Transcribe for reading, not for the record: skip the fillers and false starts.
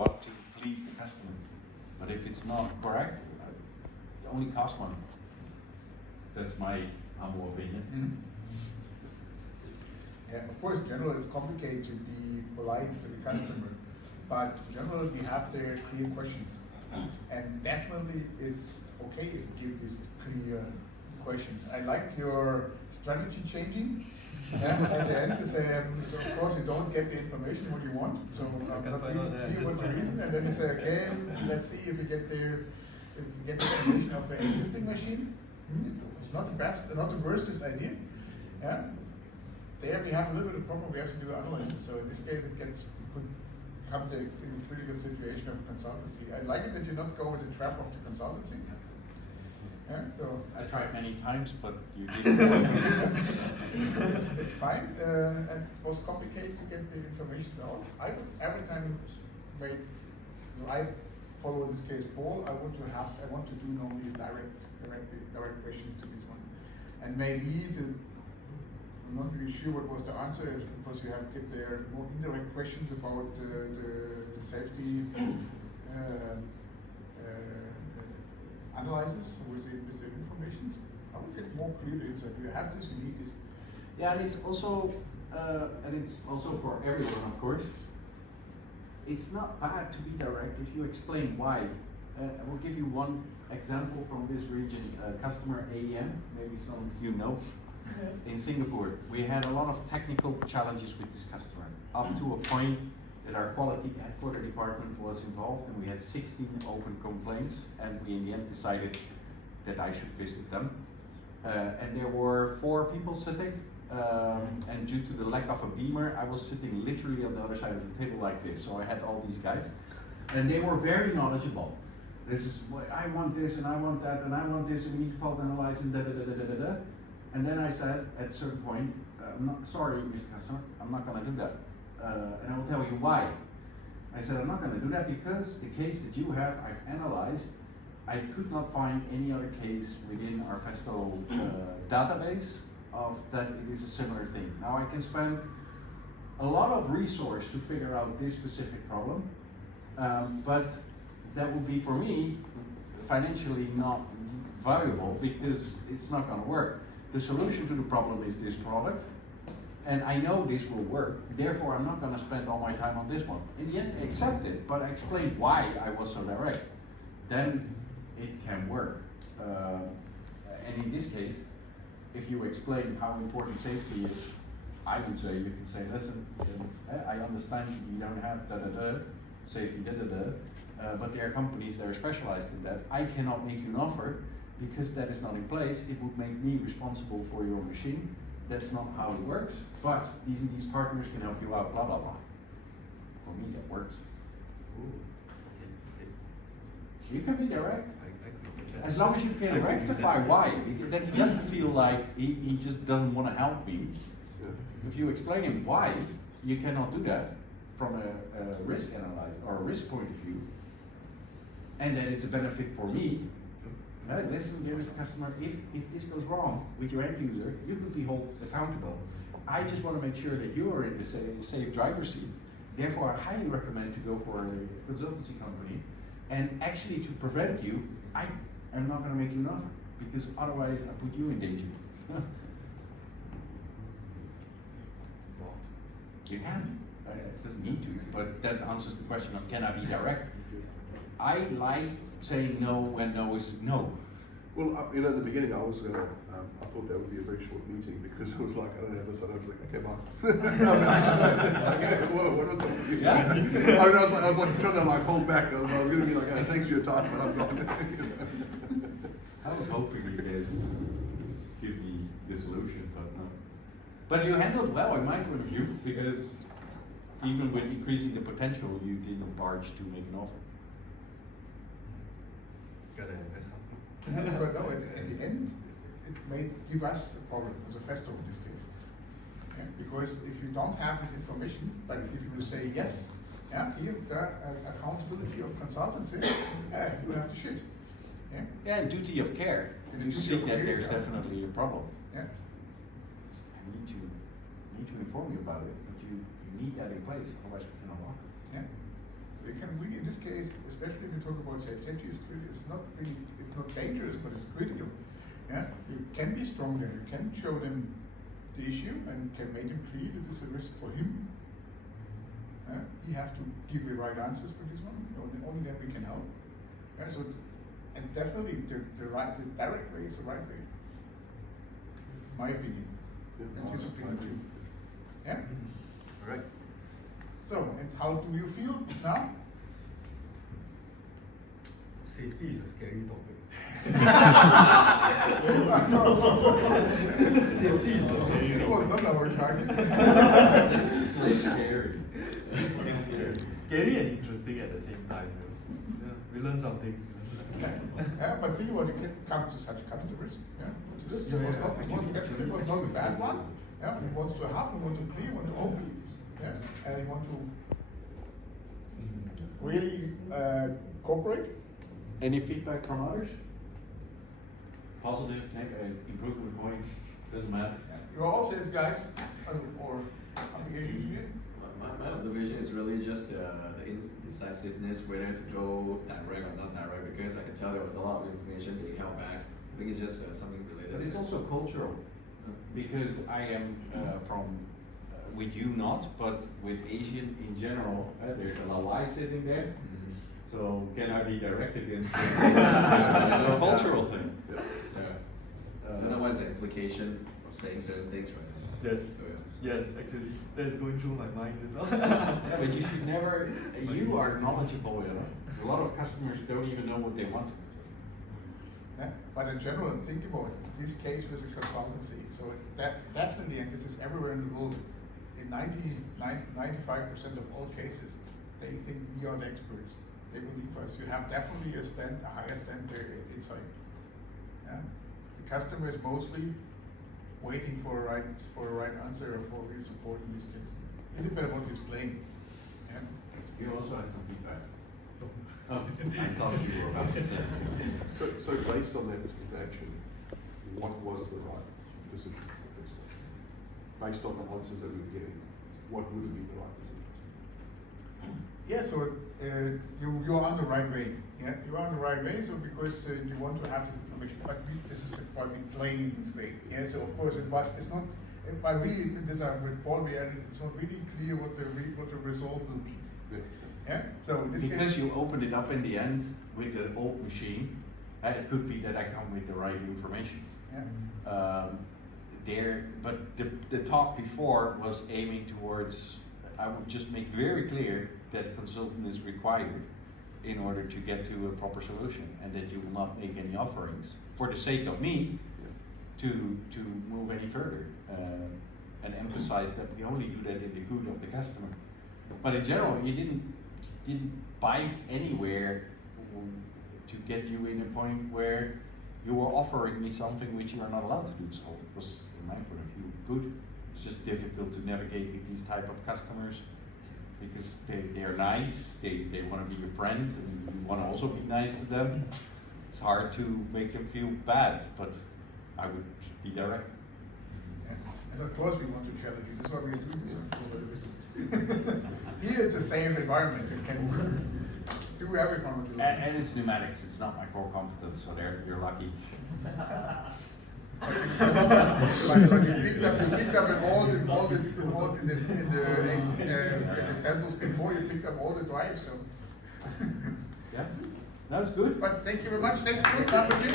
what to please the customer. But if it's not correct, it only costs money. That's my humble opinion. Mm-hmm. Yeah, of course, in general, it's complicated to be polite to the customer, but in general, we have their clear questions. And definitely, it's okay if you give these clear questions. I like your strategy changing. Yeah, at the end, you say, so of course, you don't get the information what you want, so not really what the reason, and then you say, okay, let's see if we get there, if we get the information of the existing machine. It's not the best, not the worstest idea. Yeah. There we have a little bit of problem. We have to do analysis. So in this case, it could come to a critical situation of consultancy. I like it that you not go with the trap of the consultancy. Yeah, so I tried many times, but you didn't. it's fine, and it was complicated to get the information out. I would every time wait. So I follow in this case Paul. I want to do normally direct questions to this one, and maybe I'm not really sure what was the answer because you have get there more indirect questions about the safety analysis with the information. I will get more clear insight. You have this, you need this. Yeah, and it's also for everyone, of course. It's not bad to be direct if you explain why. I will give you one example from this region, customer AEM, maybe some of you know. In Singapore, we had a lot of technical challenges with this customer, up to a point that our quality headquarter department was involved, and we had 16 open complaints, and we in the end decided that I should visit them. And there were 4 people sitting, and due to the lack of a beamer, I was sitting literally on the other side of the table like this, so I had all these guys, and they were very knowledgeable. This is, I want this, and I want that, and I want this, and we need to fault analyze, and da-da-da-da-da-da. And then I said, at a certain point, sorry, Mr. Customer, I'm not going to do that. And I will tell you why. I said, I'm not going to do that because the case that you have, I've analyzed. I could not find any other case within our Festo database of that it is a similar thing. Now I can spend a lot of resource to figure out this specific problem, but that would be for me financially not valuable because it's not going to work. The solution to the problem is this product, and I know this will work, therefore I'm not going to spend all my time on this one. In the end, I accept it, but I explain why I was so direct. Then it can work. And in this case, if you explain how important safety is, I would say, you can say, listen, I understand you don't have safety, but there are companies that are specialized in that. I cannot make you an offer, because that is not in place. It would make me responsible for your machine. That's not how it works, but these partners can help you out, blah, blah, blah. For me, that works. Ooh. You can be direct. As long as you can rectify why, then he doesn't feel like he just doesn't want to help me. If you explain him why you cannot do that from a risk analysis or a risk point of view, and that it's a benefit for me, listen, dear Mr. Customer, if this goes wrong with your end user, you could be held accountable. I just want to make sure that you are in the safe driver's seat. Therefore, I highly recommend to go for a consultancy company. And actually, to prevent you, I am not going to make you an offer, because otherwise I put you in danger. You can. It doesn't need to, but that answers the question of can I be direct? I like saying no when no is no. Well, you know, at the beginning I was gonna, I thought that would be a very short meeting because it was like, I don't have this, I don't like, okay, bye. Okay, what was that? Yeah. I mean, I was like trying to like hold back. I was gonna be like, oh, thanks for your time, but I'm gone. I was hoping you guys give me the solution, but no. But you handled well in my point of view, because even with increasing the potential, you didn't barge to make an offer. Gotta invest something. But no, at the end, it may give us a problem as a Festo in this case. Yeah? Because if you don't have this information, like if you will say yes, yeah, here the accountability of consultancy, you have to shit. Yeah, Yeah, and duty of care. And the You duty see of that care, there's yeah. definitely a problem. yeah. I need to inform you about it, but you need that in place, otherwise we cannot walk. Yeah. So we can really this case, especially if you talk about safety is critical. It's not really, it's not dangerous, but it's critical. Yeah, you can be strong there. You can show them the issue and can make them clear that it's a risk for him. You have to give the right answers for this one. Only then we can help. Yeah, so, and definitely the direct way is the right way. My opinion. And his opinion too. Yeah. All right. So, and how do you feel now? Safety is a scary topic. Safety is a scary. It was not our target. It's scary. Scary and interesting at the same time. Yeah, we learn something. Yeah, but he was come to such customers. Yeah, which is, Yeah, definitely was not a bad one. Yeah, he wants to help, he wants to clear, he wants to open. Yeah, and he wants to really cooperate. Any feedback from others? Positive, negative, improvement point, doesn't matter. Yeah. You're all sales guys or application engineers. My observation is really just the decisiveness, whether to go direct or not direct, because I can tell there was a lot of information being held back. I think it's just something related. But it's also cultural, because I am with you not, but with Asian in general, there's a lalai sitting there, so can I be direct against it? It's a cultural thing. I don't know what's the implication of saying certain things, right? Yes. So, yeah. Yes, actually, that's going through my mind as well. Yeah, but you should never, you are knowledgeable, you know? A lot of customers don't even know what they want. Yeah, but in general, think about it. This case was a consultancy, so that definitely, and this is everywhere in the world, in 95% of all cases, they think we are the experts. They believe us. You have definitely a higher standard inside. Yeah? The customer is mostly waiting for a right answer or for real support in this case. It depends on what he's playing. Yeah? You also had some feedback. Oh, I thought you were about to say. So based on that action, what was the right decision to fix that? Based on the answers that we were getting, what would have been the right decision? Yeah, so you're on the right way. Yeah, you're on the right way. So because you want to have this information, but this is why we play in this way. Yeah, so of course it's not. I really this with Paul, it's not really clear what the result will be. Yeah. So in this Because case, you opened it up in the end with the old machine, it could be that I come with the right information. yeah. But the talk before was aiming towards, I would just make very clear that consultant is required in order to get to a proper solution, and that you will not make any offerings for the sake of me to move any further, and emphasize that we only do that in the good of the customer. But in general, you didn't bite anywhere to get you in a point where you were offering me something which you are not allowed to do. So it was, in my point of view, good. It's just difficult to navigate with these type of customers because they are nice, they want to be your friend, and you want to also be nice to them. It's hard to make them feel bad, but I would just be direct. Yeah. And of course we want to challenge you. That's why we are doing this. Here it's a safe environment. You can do everything. And it's pneumatics, it's not my core competence, so you're lucky. But you picked up in all the sensors before. You picked up all the drives. So Yeah, that's good. but thank you very much. Next group, number 2.